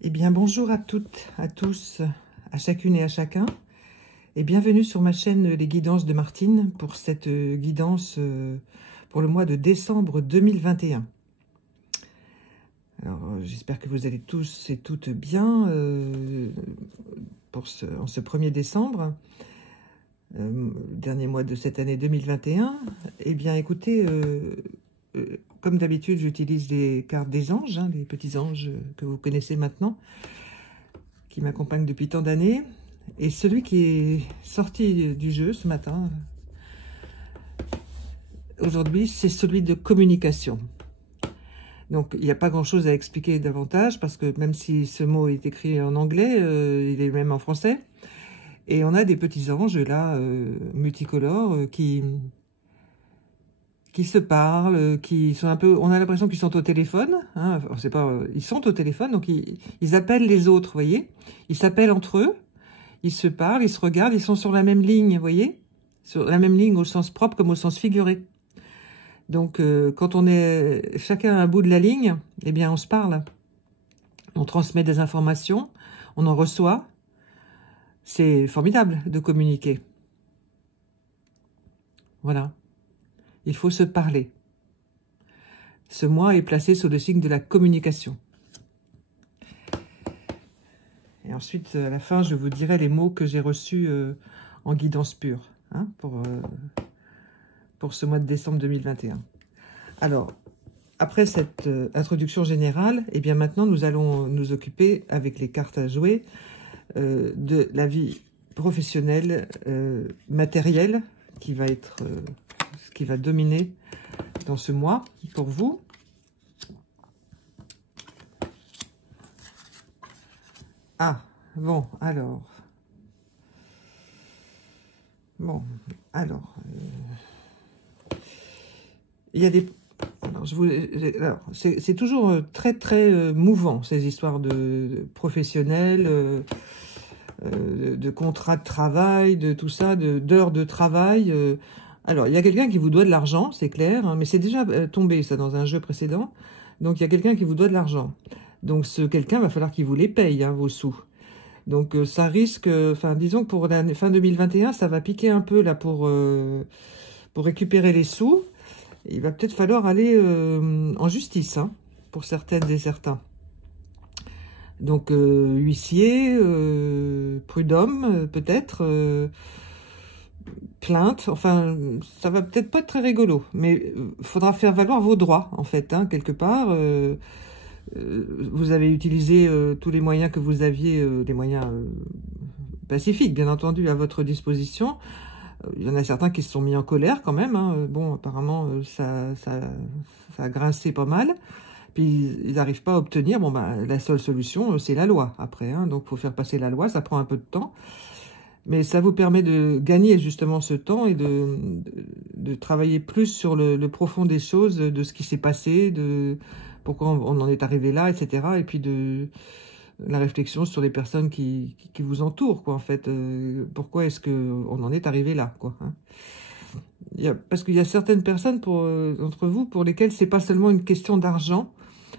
Eh bien, bonjour à toutes, à tous, à chacune et à chacun, et bienvenue sur ma chaîne Les Guidances de Martine pour cette guidance pour le mois de décembre 2021. Alors, j'espère que vous allez tous et toutes bien en ce 1er décembre, dernier mois de cette année 2021. Eh bien, écoutez, comme d'habitude, j'utilise les cartes des anges, les petits anges que vous connaissez maintenant, qui m'accompagne depuis tant d'années. Et celui qui est sorti du jeu ce matin, aujourd'hui, c'est celui de communication. Donc, il n'y a pas grand-chose à expliquer davantage, parce que même si ce mot est écrit en anglais, il est même en français. Et on a des petits anges, là, multicolores, qui se parlent, qui sont un peu... On a l'impression qu'ils sont au téléphone. Hein, c'est pas, ils sont au téléphone, donc ils appellent les autres, vous voyez. Ils s'appellent entre eux. Ils se parlent, ils se regardent, ils sont sur la même ligne, vous voyez, sur la même ligne au sens propre comme au sens figuré. Donc, quand on est chacun à un bout de la ligne, eh bien, on se parle. On transmet des informations, on en reçoit. C'est formidable de communiquer. Voilà. Il faut se parler. Ce mois est placé sous le signe de la communication. Et ensuite, à la fin, je vous dirai les mots que j'ai reçus en guidance pure, hein, pour ce mois de décembre 2021. Alors, après cette introduction générale, eh bien maintenant, nous allons nous occuper, avec les cartes à jouer, de la vie professionnelle, matérielle, qui va être ce qui va dominer dans ce mois pour vous. Ah, bon, alors... Bon, alors... il y a des... Alors, c'est toujours très, très mouvant, ces histoires de professionnels, de contrats de travail, de tout ça, d'heures de travail. Alors, il y a quelqu'un qui vous doit de l'argent, c'est clair, hein, mais c'est déjà tombé, ça, dans un jeu précédent. Donc, il y a quelqu'un qui vous doit de l'argent. Donc, ce quelqu'un, va falloir qu'il vous les paye, hein, vos sous. Donc, ça risque... Enfin, disons que pour la fin 2021, ça va piquer un peu, là, pour récupérer les sous. Il va peut-être falloir aller en justice, hein, pour certaines et certains. Donc, huissier, prud'homme, peut-être, plainte, enfin, ça va peut-être pas être très rigolo, mais il faudra faire valoir vos droits, en fait, hein, quelque part. Vous avez utilisé tous les moyens que vous aviez, les moyens pacifiques, bien entendu, à votre disposition. Il y en a certains qui se sont mis en colère quand même. Hein. Bon, apparemment, ça a grincé pas mal. Puis, ils n'arrivent pas à obtenir. Bon, bah, la seule solution, c'est la loi, après. Hein. Donc, il faut faire passer la loi. Ça prend un peu de temps. Mais ça vous permet de gagner justement ce temps et de travailler plus sur le profond des choses, de ce qui s'est passé, de pourquoi on en est arrivé là, etc. Et puis de la réflexion sur les personnes qui vous entourent, quoi, en fait. Pourquoi est-ce qu'on en est arrivé là, quoi, hein. Parce qu'il y a certaines personnes d'entre vous pour lesquelles c'est pas seulement une question d'argent,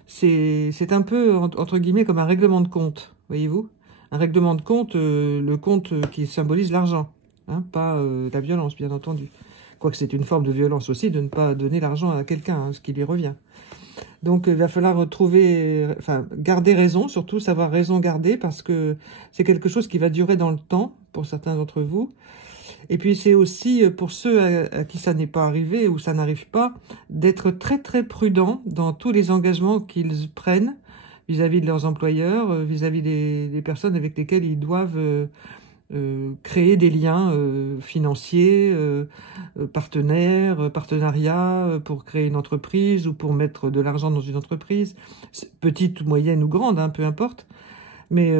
c'est un peu, entre guillemets, comme un règlement de compte, voyez-vous. Un règlement de compte, le compte qui symbolise l'argent, hein, pas la violence, bien entendu. Quoique c'est une forme de violence aussi de ne pas donner l'argent à quelqu'un, hein, ce qui lui revient. Donc, il va falloir garder raison, surtout savoir raison garder, parce que c'est quelque chose qui va durer dans le temps, pour certains d'entre vous. Et puis, c'est aussi pour ceux à qui ça n'est pas arrivé, ou ça n'arrive pas, d'être très, très prudent dans tous les engagements qu'ils prennent vis-à-vis de leurs employeurs, vis-à-vis des personnes avec lesquelles ils doivent... créer des liens financiers, partenariats pour créer une entreprise ou pour mettre de l'argent dans une entreprise, petite, moyenne ou grande, hein, peu importe. Mais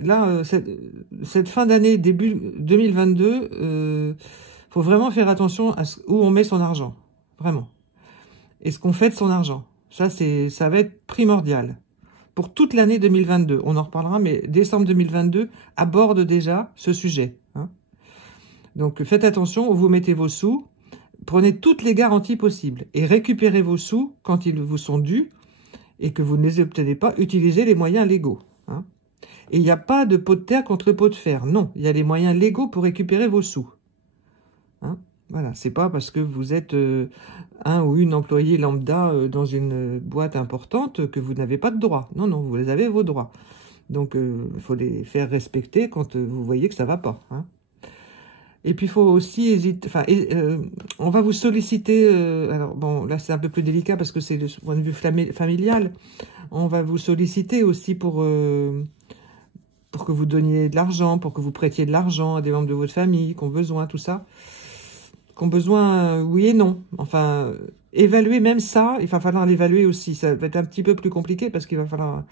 là, cette fin d'année, début 2022, faut vraiment faire attention à où on met son argent, vraiment. Et ce qu'on fait de son argent. Ça va être primordial. Pour toute l'année 2022. On en reparlera, mais décembre 2022 aborde déjà ce sujet, hein. Donc, faites attention où vous mettez vos sous. Prenez toutes les garanties possibles et récupérez vos sous quand ils vous sont dus et que vous ne les obtenez pas. Utilisez les moyens légaux, Et il n'y a pas de pot de terre contre le pot de fer. Non, il y a les moyens légaux pour récupérer vos sous. Hein, voilà, c'est pas parce que vous êtes un ou une employé lambda dans une boîte importante que vous n'avez pas de droits. Non, non, vous avez vos droits. Donc, il faut les faire respecter quand vous voyez que ça va pas. Hein. Et puis, il faut aussi hésiter. Enfin, on va vous solliciter. Alors, bon, là, c'est un peu plus délicat parce que c'est du point de vue familial. On va vous solliciter aussi pour que vous donniez de l'argent, pour que vous prêtiez de l'argent à des membres de votre famille qui ont besoin, tout ça. Qui ont besoin, oui et non. Enfin, évaluer même ça, il va falloir l'évaluer aussi. Ça va être un petit peu plus compliqué parce qu'il va falloir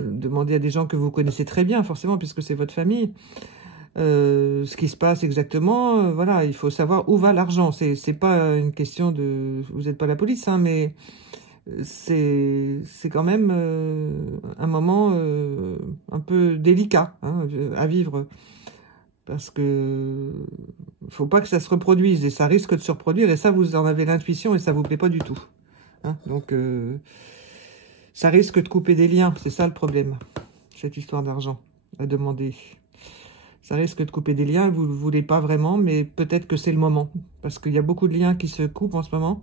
demander à des gens que vous connaissez très bien, forcément, puisque c'est votre famille. Ce qui se passe exactement, voilà, il faut savoir où va l'argent. C'est pas une question de... Vous n'êtes pas la police, hein, mais c'est quand même un moment un peu délicat hein, à vivre. Parce que faut pas que ça se reproduise, et ça risque de se reproduire, et ça, vous en avez l'intuition, et ça vous plaît pas du tout. Hein, donc, ça risque de couper des liens, c'est ça le problème, cette histoire d'argent à demander. Ça risque de couper des liens, vous ne voulez pas vraiment, mais peut-être que c'est le moment. Parce qu'il y a beaucoup de liens qui se coupent en ce moment,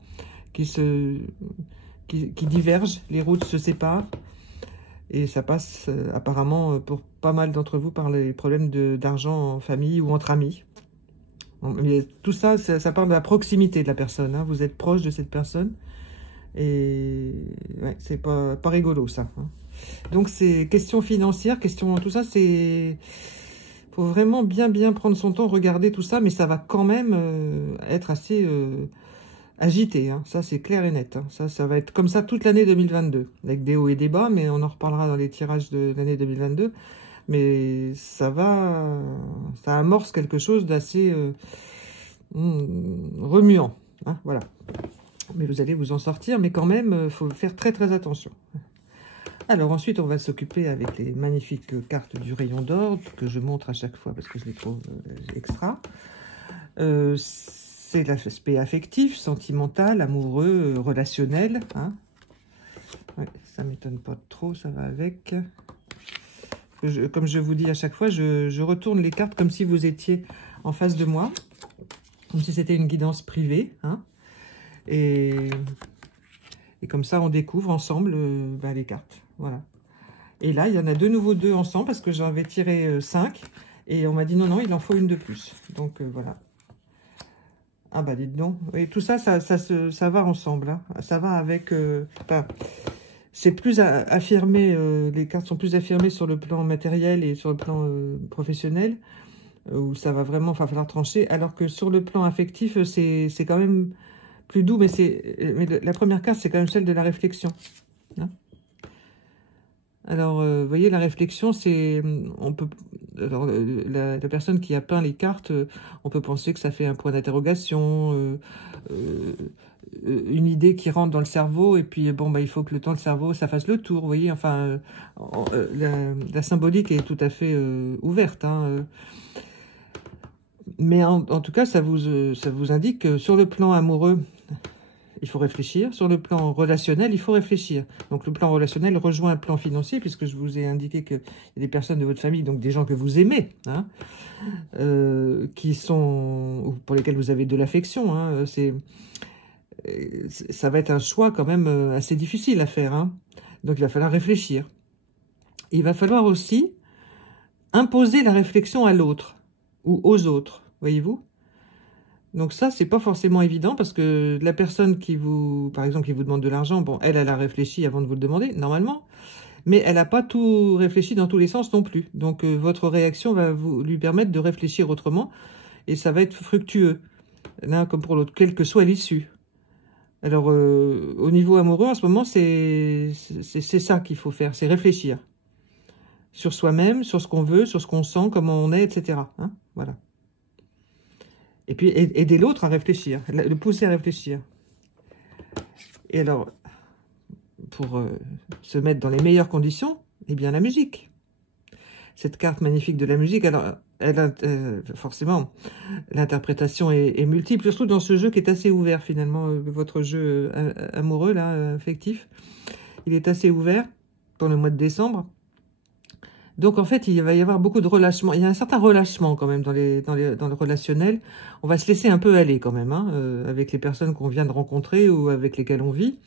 qui divergent, les routes se séparent. Et ça passe apparemment pour pas mal d'entre vous par les problèmes d'argent en famille ou entre amis. Mais tout ça, ça part de la proximité de la personne. Hein. Vous êtes proche de cette personne. Et ouais, c'est pas rigolo ça. Hein. Donc c'est question financière, question tout ça, c'est... faut vraiment bien prendre son temps, regarder tout ça, mais ça va quand même être assez agité. Hein. Ça, c'est clair et net. Hein. Ça va être comme ça toute l'année 2022, avec des hauts et des bas, mais on en reparlera dans les tirages de l'année 2022. Mais ça amorce quelque chose d'assez remuant. Hein, voilà. Mais vous allez vous en sortir, mais quand même, il faut faire très attention. Alors ensuite, on va s'occuper avec les magnifiques cartes du rayon d'or que je montre à chaque fois parce que je les trouve extra. C'est l'aspect affectif, sentimental, amoureux, relationnel. Hein. Ouais, ça ne m'étonne pas trop, ça va avec. Comme je vous dis à chaque fois, je retourne les cartes comme si vous étiez en face de moi, comme si c'était une guidance privée. Hein. Et comme ça, on découvre ensemble les cartes. Voilà. Et là, il y en a de nouveau 2 ensemble parce que j'en avais tiré 5. Et on m'a dit non, il en faut une de plus. Donc, voilà. Ah bah, dites donc. Et tout ça, ça va ensemble. Hein. Ça va avec... c'est plus affirmé, les cartes sont plus affirmées sur le plan matériel et sur le plan professionnel, où ça va vraiment falloir trancher, alors que sur le plan affectif, c'est quand même plus doux, mais la première carte, c'est quand même celle de la réflexion. Hein. Alors, vous voyez, la réflexion, c'est... Alors, la personne qui a peint les cartes, on peut penser que ça fait un point d'interrogation, une idée qui rentre dans le cerveau, et puis, bon, il faut que le cerveau, ça fasse le tour, vous voyez, enfin, la symbolique est tout à fait ouverte, hein, mais en tout cas, ça vous indique que sur le plan amoureux, il faut réfléchir. Sur le plan relationnel, il faut réfléchir. Donc, le plan relationnel rejoint le plan financier, puisque je vous ai indiqué qu'il y a des personnes de votre famille, donc des gens que vous aimez, hein, ou pour lesquels vous avez de l'affection. Hein, ça va être un choix quand même assez difficile à faire. Hein. Donc, il va falloir réfléchir. Il va falloir aussi imposer la réflexion à l'autre ou aux autres, voyez-vous. Donc ça, c'est pas forcément évident parce que la personne par exemple, qui vous demande de l'argent, bon, elle a réfléchi avant de vous le demander, normalement, mais elle n'a pas tout réfléchi dans tous les sens non plus. Donc votre réaction va lui permettre de réfléchir autrement et ça va être fructueux, l'un comme pour l'autre, quelle que soit l'issue. Alors, au niveau amoureux, en ce moment, c'est ça qu'il faut faire, c'est réfléchir sur soi-même, sur ce qu'on veut, sur ce qu'on sent, comment on est, etc. Hein, voilà. Et puis, aider l'autre à réfléchir, le pousser à réfléchir. Et alors, pour se mettre dans les meilleures conditions, eh bien, la musique. Cette carte magnifique de la musique, alors, forcément, l'interprétation est multiple, surtout dans ce jeu qui est assez ouvert, finalement, votre jeu amoureux, là, affectif. Il est assez ouvert pour le mois de décembre. Donc, en fait, il va y avoir beaucoup de relâchement. Il y a un certain relâchement quand même dans le relationnel. On va se laisser un peu aller quand même, hein, avec les personnes qu'on vient de rencontrer ou avec lesquelles on vit.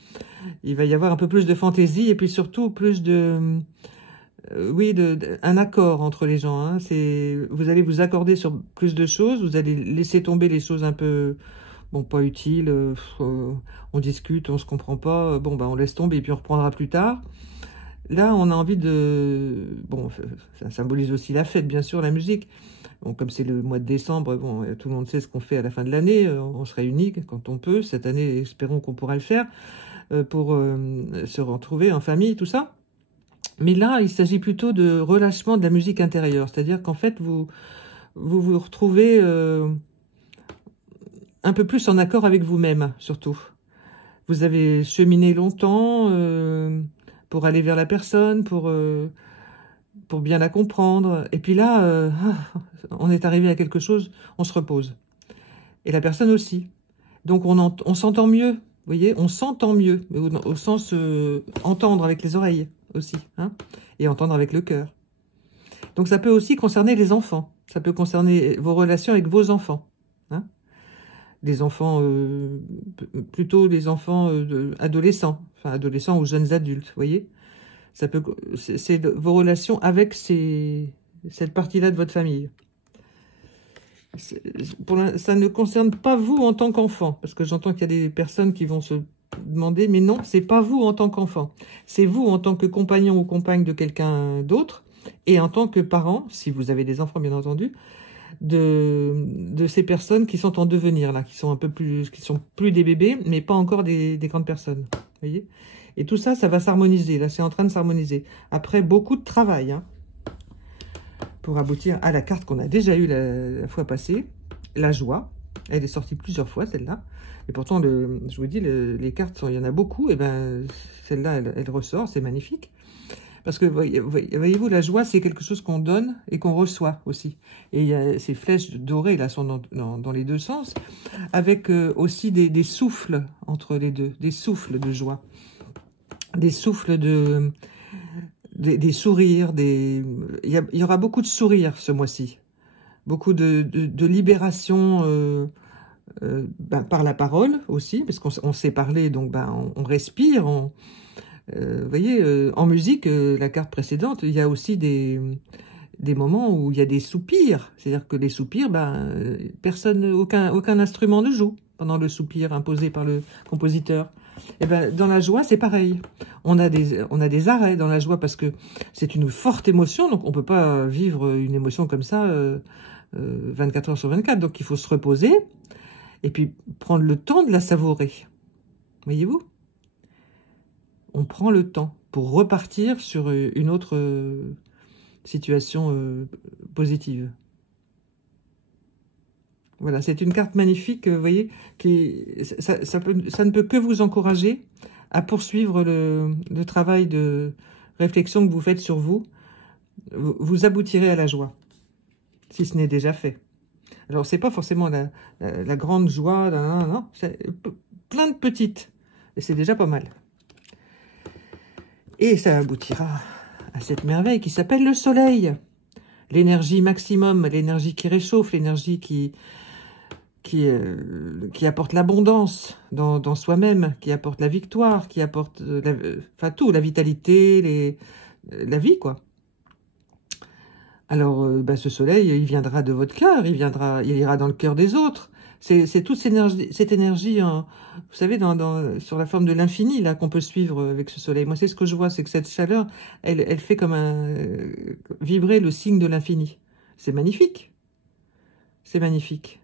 Il va y avoir un peu plus de fantaisie et puis surtout plus de... oui, un accord entre les gens. Hein. Vous allez vous accorder sur plus de choses. Vous allez laisser tomber les choses un peu... Bon, pas utiles. On discute, on se comprend pas. Bon, bah, on laisse tomber et puis on reprendra plus tard. Là, on a envie de... Bon, ça symbolise aussi la fête, bien sûr, la musique. Bon, comme c'est le mois de décembre, bon, tout le monde sait ce qu'on fait à la fin de l'année. On se réunit quand on peut. Cette année, espérons qu'on pourra le faire pour se retrouver en famille, tout ça. Mais là, il s'agit plutôt de relâchement de la musique intérieure. C'est-à-dire qu'en fait, vous retrouvez un peu plus en accord avec vous-même, surtout. Vous avez cheminé longtemps pour aller vers la personne, pour bien la comprendre. Et puis là, on est arrivé à quelque chose, on se repose. Et la personne aussi. Donc on s'entend mieux, vous voyez, on s'entend mieux, au sens entendre avec les oreilles aussi, hein, et entendre avec le cœur. Donc ça peut aussi concerner les enfants, ça peut concerner vos relations avec vos enfants, hein, les enfants, plutôt les enfants adolescents, enfin adolescents ou jeunes adultes, vous voyez. C'est vos relations avec cette partie-là de votre famille. Ça ne concerne pas vous en tant qu'enfant, parce que j'entends qu'il y a des personnes qui vont se demander, mais non, c'est pas vous en tant qu'enfant. C'est vous en tant que compagnon ou compagne de quelqu'un d'autre, et en tant que parent, si vous avez des enfants bien entendu, de ces personnes qui sont en devenir, là, qui sont plus des bébés, mais pas encore des grandes personnes. Vous voyez ? Et tout ça, ça va s'harmoniser, là, c'est en train de s'harmoniser. Après beaucoup de travail, hein, pour aboutir à la carte qu'on a déjà eue la fois passée, la joie. Elle est sortie plusieurs fois, celle-là. Et pourtant, je vous dis, les cartes, il y en a beaucoup. Et ben, celle-là, elle ressort, c'est magnifique. Parce que, voyez-vous, la joie, c'est quelque chose qu'on donne et qu'on reçoit aussi. Et il y a ces flèches dorées, là, sont dans les deux sens, avec aussi des souffles entre les deux, des souffles de joie, des souffles des sourires, il y aura beaucoup de sourires ce mois-ci, beaucoup de libération par la parole aussi, parce qu'on sait parler, donc on respire, vous voyez, en musique, la carte précédente, il y a aussi des moments où il y a des soupirs, c'est-à-dire que les soupirs, aucun instrument ne joue pendant le soupir imposé par le compositeur. Et dans la joie, c'est pareil. On a des arrêts dans la joie parce que c'est une forte émotion, donc on peut pas vivre une émotion comme ça 24 heures sur 24. Donc il faut se reposer et puis prendre le temps de la savourer. Voyez-vous ? On prend le temps pour repartir sur une autre situation positive. Voilà, c'est une carte magnifique, vous voyez, ça ne peut que vous encourager à poursuivre le travail de réflexion que vous faites sur vous. Vous aboutirez à la joie, si ce n'est déjà fait. Alors, c'est pas forcément la grande joie, non, c'est plein de petites, et c'est déjà pas mal. Et ça aboutira à cette merveille qui s'appelle le soleil. L'énergie maximum, l'énergie qui réchauffe, l'énergie qui apporte l'abondance dans soi-même, qui apporte la victoire, qui apporte tout, la vitalité, la vie, quoi. Alors, ce soleil, il viendra de votre cœur, il ira dans le cœur des autres. C'est toute cette énergie, vous savez, sur la forme de l'infini, là, qu'on peut suivre avec ce soleil. Moi, c'est ce que je vois, c'est que cette chaleur, elle fait comme vibrer le signe de l'infini. C'est magnifique. C'est magnifique.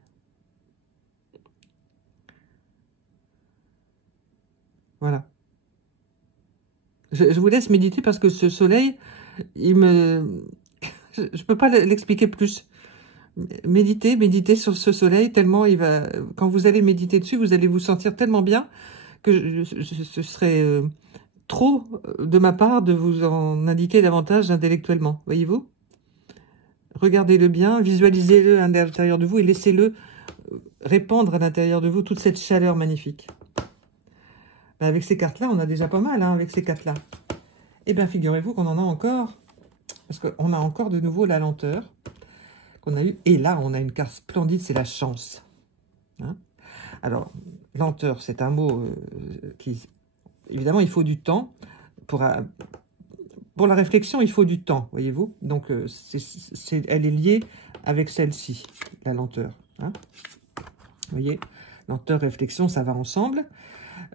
Voilà. Je vous laisse méditer parce que ce soleil, je ne peux pas l'expliquer plus. Méditez sur ce soleil, tellement quand vous allez méditer dessus, vous allez vous sentir tellement bien que ce serait trop de ma part de vous en indiquer davantage intellectuellement, voyez-vous? Regardez-le bien, visualisez-le à l'intérieur de vous et laissez-le répandre à l'intérieur de vous toute cette chaleur magnifique. Avec ces cartes-là, on a déjà pas mal, hein, avec ces cartes-là. Eh bien, figurez-vous qu'on en a encore parce qu'on a encore de nouveau la lenteur qu'on a eue. Et là, on a une carte splendide, c'est la chance. Hein? Alors, lenteur, c'est un mot qui... Évidemment, il faut du temps. Pour la réflexion, il faut du temps, voyez-vous. Donc, elle est liée avec celle-ci, la lenteur. Hein? Vous voyez, lenteur, réflexion, ça va ensemble.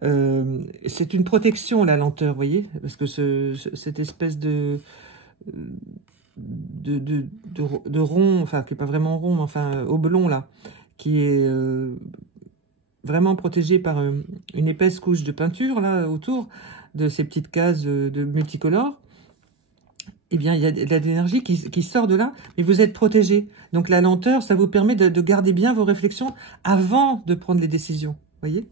C'est une protection, la lenteur, vous voyez, parce que cette espèce de rond, enfin, qui n'est pas vraiment rond, mais enfin, oblong, là, qui est vraiment protégé par une épaisse couche de peinture, là, autour de ces petites cases de multicolores. Eh bien, il y a de l'énergie qui sort de là, et vous êtes protégé. Donc, la lenteur, ça vous permet de garder bien vos réflexions avant de prendre les décisions, vous voyez.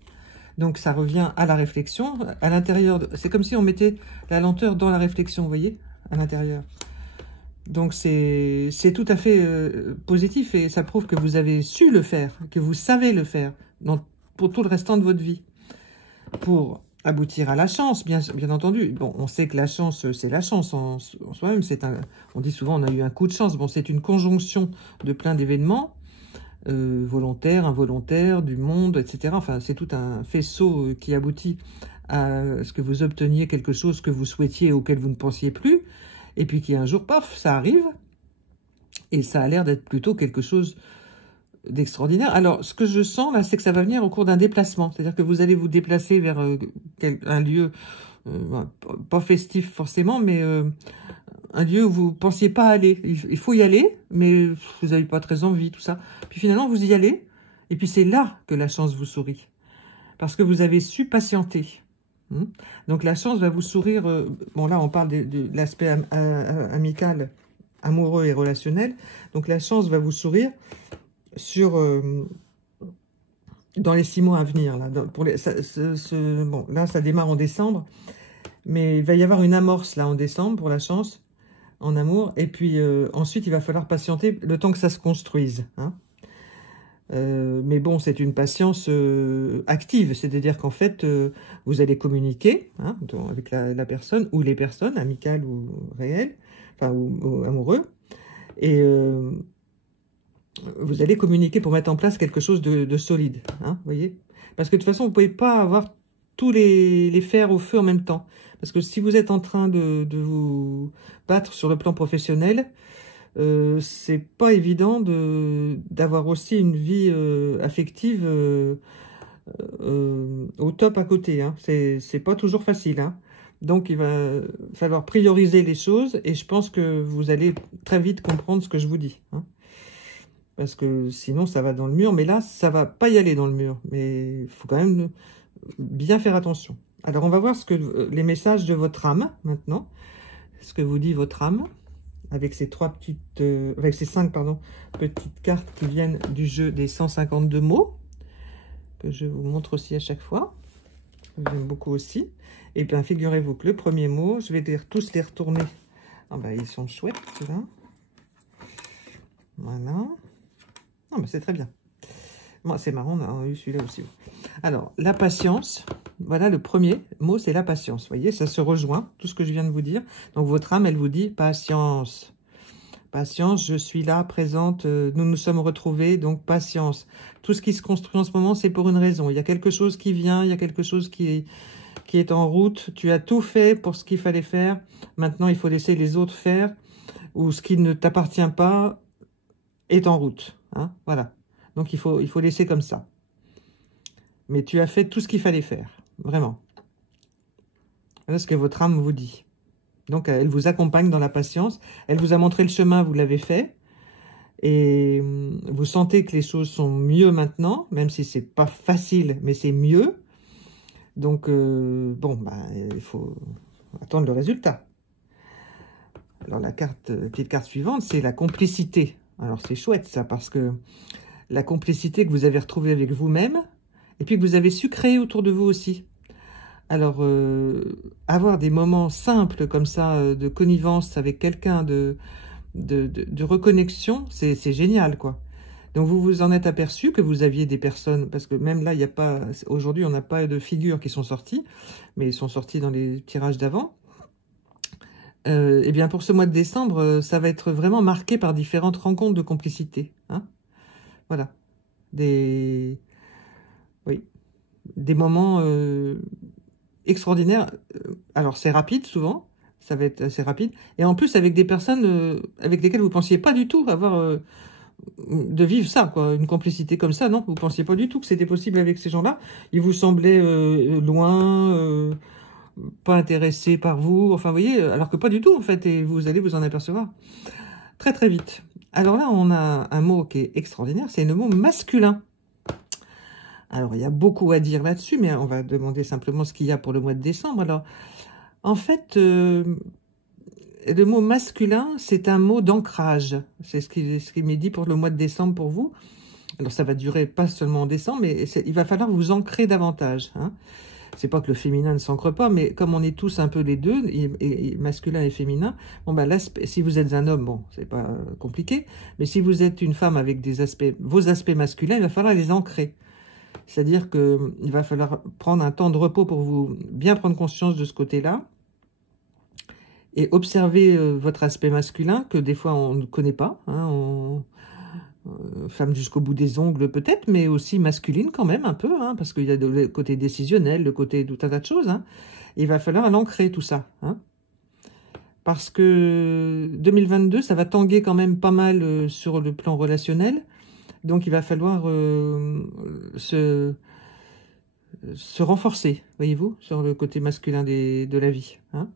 Donc, ça revient à la réflexion, à l'intérieur. C'est comme si on mettait la lenteur dans la réflexion, vous voyez, à l'intérieur. Donc, c'est tout à fait positif, et ça prouve que vous avez su le faire, que vous savez le faire pour tout le restant de votre vie. Pour aboutir à la chance, bien entendu. Bon, on sait que la chance, c'est la chance en soi-même. On dit souvent, on a eu un coup de chance. Bon, c'est une conjonction de plein d'événements, volontaires, involontaires, du monde, etc. Enfin, c'est tout un faisceau qui aboutit à ce que vous obteniez quelque chose que vous souhaitiez, auquel vous ne pensiez plus, et puis qui un jour, paf, ça arrive, et ça a l'air d'être plutôt quelque chose d'extraordinaire. Alors, ce que je sens, là, c'est que ça va venir au cours d'un déplacement. C'est-à-dire que vous allez vous déplacer vers un lieu, pas festif forcément, mais un lieu où vous ne pensiez pas aller. Il faut y aller, mais vous n'avez pas très envie, tout ça. Puis finalement, vous y allez, et puis c'est là que la chance vous sourit. Parce que vous avez su patienter. Donc la chance va vous sourire. Bon, là, on parle de l'aspect amical, amoureux et relationnel. Donc la chance va vous sourire dans les 6 mois à venir. Là, bon, là, ça démarre en décembre, mais il va y avoir une amorce là en décembre pour la chance, en amour, et puis ensuite, il va falloir patienter le temps que ça se construise. Hein. Mais bon, c'est une patience active, c'est-à-dire qu'en fait, vous allez communiquer hein, avec la personne, ou les personnes, amicales ou réelles, enfin, ou amoureux, et vous allez communiquer pour mettre en place quelque chose de solide, hein, voyez. Parce que de toute façon, vous ne pouvez pas avoir tous les fers au feu en même temps. Parce que si vous êtes en train de vous battre sur le plan professionnel, c'est pas évident d'avoir aussi une vie affective au top à côté. Hein. C'est pas toujours facile. Hein. Donc, il va falloir prioriser les choses, et je pense que vous allez très vite comprendre ce que je vous dis. Hein. Parce que sinon, ça va dans le mur. Mais là, ça va pas y aller dans le mur. Mais il faut quand même bien faire attention. Alors, on va voir les messages de votre âme, maintenant. Ce que vous dit votre âme. Avec ces 5 petites cartes qui viennent du jeu des 152 mots. Que je vous montre aussi à chaque fois. J'aime beaucoup aussi. Et bien, figurez-vous que le premier mot, je vais tous les retourner. Ah ben, ils sont chouettes, ceux-là. Voilà. Ah ben, c'est très bien. Bon, c'est marrant, on a eu celui-là aussi. Alors, la patience. Voilà, le premier mot, c'est la patience. Vous voyez, ça se rejoint, tout ce que je viens de vous dire. Donc, votre âme, elle vous dit patience. Patience, je suis là, présente, nous nous sommes retrouvés, donc patience. Tout ce qui se construit en ce moment, c'est pour une raison. Il y a quelque chose qui vient, il y a quelque chose qui est en route. Tu as tout fait pour ce qu'il fallait faire. Maintenant, il faut laisser les autres faire. Ou ce qui ne t'appartient pas est en route. Hein, voilà. Donc, il faut laisser comme ça. Mais tu as fait tout ce qu'il fallait faire. Vraiment. Voilà ce que votre âme vous dit. Donc, elle vous accompagne dans la patience. Elle vous a montré le chemin, vous l'avez fait. Et vous sentez que les choses sont mieux maintenant, même si c'est pas facile, mais c'est mieux. Donc, bon, il faut attendre le résultat. Alors, la petite carte suivante, c'est la complicité. Alors, c'est chouette, ça, parce que la complicité que vous avez retrouvée avec vous-même, et puis que vous avez su créer autour de vous aussi. Alors, avoir des moments simples comme ça, de connivence avec quelqu'un, de reconnexion, c'est génial, quoi. Donc, vous vous en êtes aperçu que vous aviez des personnes, parce que même là, il n'y a pas, aujourd'hui, on n'a pas de figures qui sont sorties, mais ils sont sortis dans les tirages d'avant. eh bien pour ce mois de décembre, ça va être vraiment marqué par différentes rencontres de complicité. Hein, voilà. Oui, des moments extraordinaires. Alors c'est rapide souvent, ça va être assez rapide. Et en plus avec des personnes avec lesquelles vous ne pensiez pas du tout avoir... de vivre ça, quoi, une complicité comme ça, non, vous pensiez pas du tout que c'était possible avec ces gens-là. Ils vous semblaient loin, pas intéressés par vous, enfin, vous voyez, alors que pas du tout, en fait, et vous allez vous en apercevoir très très vite. Alors là, on a un mot qui est extraordinaire, c'est le mot masculin. Alors, il y a beaucoup à dire là-dessus, mais on va demander simplement ce qu'il y a pour le mois de décembre. Alors, en fait, le mot masculin, c'est un mot d'ancrage. C'est ce qui m'est dit pour le mois de décembre pour vous. Alors, ça va durer pas seulement en décembre, mais il va falloir vous ancrer davantage. Hein. C'est pas que le féminin ne s'ancre pas, mais comme on est tous un peu les deux, masculin et féminin, bon ben là, si vous êtes un homme, bon, c'est pas compliqué, mais si vous êtes une femme avec vos aspects masculins, il va falloir les ancrer. C'est-à-dire qu'il va falloir prendre un temps de repos pour vous bien prendre conscience de ce côté-là et observer votre aspect masculin que des fois on ne connaît pas, hein, femme jusqu'au bout des ongles peut-être, mais aussi masculine quand même un peu, hein, parce qu'il y a le côté décisionnel, le côté tout un tas de choses. Hein. Il va falloir l'ancrer tout ça. Hein, parce que 2022, ça va tanguer quand même pas mal sur le plan relationnel. Donc il va falloir se renforcer, voyez-vous, sur le côté masculin de la vie. Hein.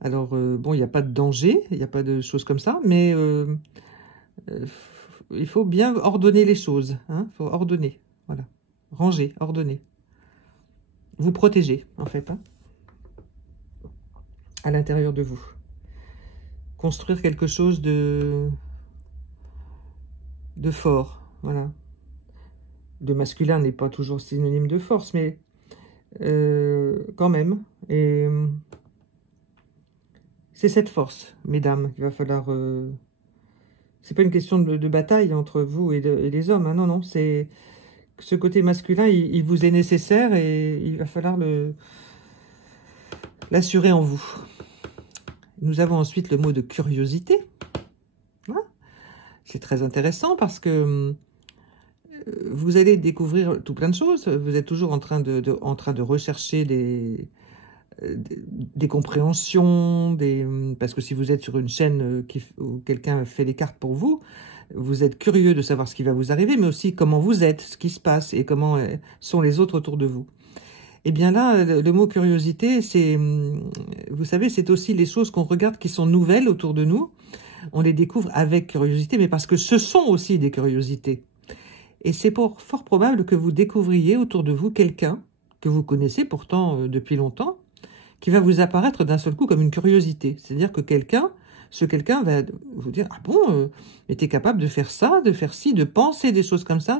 Alors, bon, il n'y a pas de danger, il n'y a pas de choses comme ça, mais il faut bien ordonner les choses. Hein. Il faut ordonner, voilà. Ranger, ordonner. Vous protéger, en fait, hein, à l'intérieur de vous. Construire quelque chose de fort, voilà. De masculin n'est pas toujours synonyme de force, mais quand même. Et c'est cette force, mesdames, qu'il va falloir... c'est pas une question de bataille entre vous et les hommes, hein, non, non, c'est... Ce côté masculin, il vous est nécessaire et il va falloir l'assurer en vous. Nous avons ensuite le mot de curiosité. Hein, c'est très intéressant parce que vous allez découvrir tout plein de choses. Vous êtes toujours en train de rechercher des compréhensions, parce que si vous êtes sur une chaîne où quelqu'un fait les cartes pour vous, vous êtes curieux de savoir ce qui va vous arriver, mais aussi comment vous êtes, ce qui se passe et comment sont les autres autour de vous. Et bien là, le mot curiosité, vous savez, c'est aussi les choses qu'on regarde qui sont nouvelles autour de nous. On les découvre avec curiosité, mais parce que ce sont aussi des curiosités. Et c'est fort probable que vous découvriez autour de vous quelqu'un que vous connaissez pourtant depuis longtemps, qui va vous apparaître d'un seul coup comme une curiosité. C'est-à-dire que ce quelqu'un va vous dire « Ah bon, mais t'es capable de faire ça, de faire ci, de penser des choses comme ça,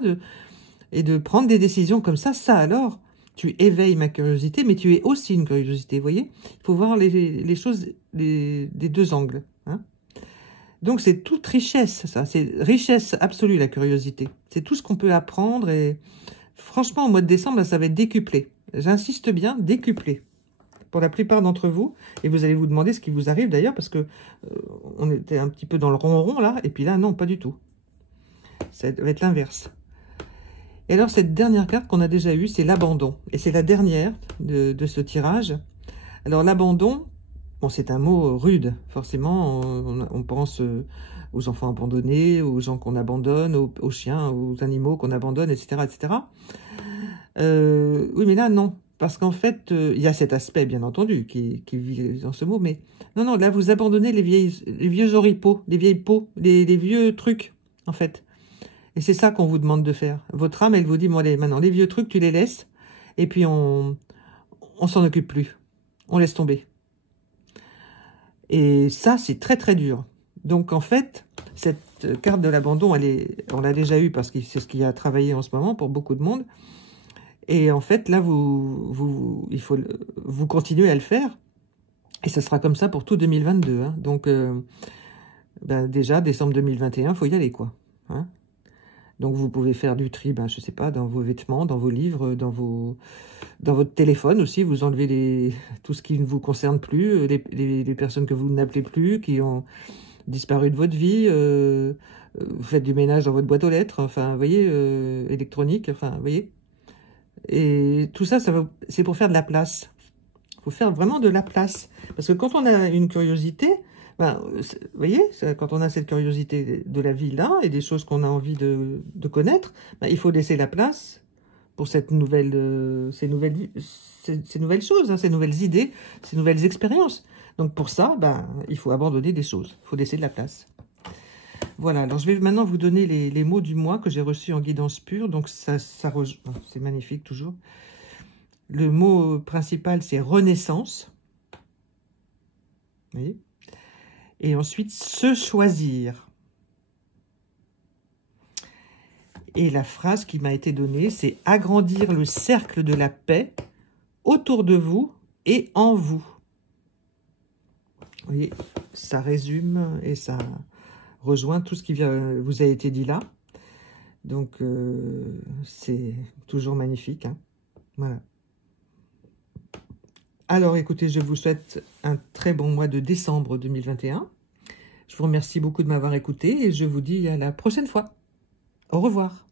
et de prendre des décisions comme ça, ça alors, tu éveilles ma curiosité, mais tu es aussi une curiosité. » Vous voyez, il faut voir les choses des deux angles. Hein. Donc c'est toute richesse, ça. C'est richesse absolue, la curiosité. C'est tout ce qu'on peut apprendre et franchement, au mois de décembre, ça va être décuplé. J'insiste bien, décuplé. Pour la plupart d'entre vous, et vous allez vous demander ce qui vous arrive d'ailleurs, parce que on était un petit peu dans le ronron là, et puis là, non, pas du tout. Ça va être l'inverse. Et alors, cette dernière carte qu'on a déjà eue, c'est l'abandon. Et c'est la dernière de ce tirage. Alors, l'abandon, bon, c'est un mot rude, forcément. On pense aux enfants abandonnés, aux gens qu'on abandonne, aux chiens, aux animaux qu'on abandonne, etc., etc. Oui, mais là, non. Parce qu'en fait, il y a cet aspect, bien entendu, qui vit dans ce mot, mais non, non, là, vous abandonnez les vieux oripeaux, les vieilles peaux, les vieux trucs, en fait. Et c'est ça qu'on vous demande de faire. Votre âme, elle vous dit, bon, allez, maintenant, les vieux trucs, tu les laisses, et puis on s'en occupe plus. On laisse tomber. Et ça, c'est très, très dur. Donc, en fait, cette carte de l'abandon, on l'a déjà eue parce que c'est ce qui a travaillé en ce moment pour beaucoup de monde. Et en fait, là, il faut vous continuer à le faire. Et ça sera comme ça pour tout 2022. Hein. Donc, déjà, décembre 2021, il faut y aller, quoi. Hein. Donc, vous pouvez faire du tri, ben, je sais pas, dans vos vêtements, dans vos livres, dans votre téléphone aussi. Vous enlevez tout ce qui ne vous concerne plus, les personnes que vous n'appelez plus, qui ont disparu de votre vie. Vous faites du ménage dans votre boîte aux lettres, enfin, vous voyez, électronique, enfin, vous voyez. Et tout ça, c'est pour faire de la place. Il faut faire vraiment de la place. Parce que quand on a une curiosité, ben, vous voyez, quand on a cette curiosité de la vie là, et des choses qu'on a envie de connaître, ben, il faut laisser la place pour ces nouvelles choses, hein, ces nouvelles idées, ces nouvelles expériences. Donc pour ça, ben, il faut abandonner des choses. Il faut laisser de la place. Voilà, alors je vais maintenant vous donner les mots du mois que j'ai reçus en guidance pure. Donc c'est magnifique toujours. Le mot principal, c'est renaissance. Vous voyez ? Et ensuite, se choisir. Et la phrase qui m'a été donnée, c'est agrandir le cercle de la paix autour de vous et en vous. Vous voyez, ça résume et ça rejoint tout ce qui vous a été dit là. Donc, c'est toujours magnifique, hein. Voilà. Alors, écoutez, je vous souhaite un très bon mois de décembre 2021. Je vous remercie beaucoup de m'avoir écouté et je vous dis à la prochaine fois. Au revoir.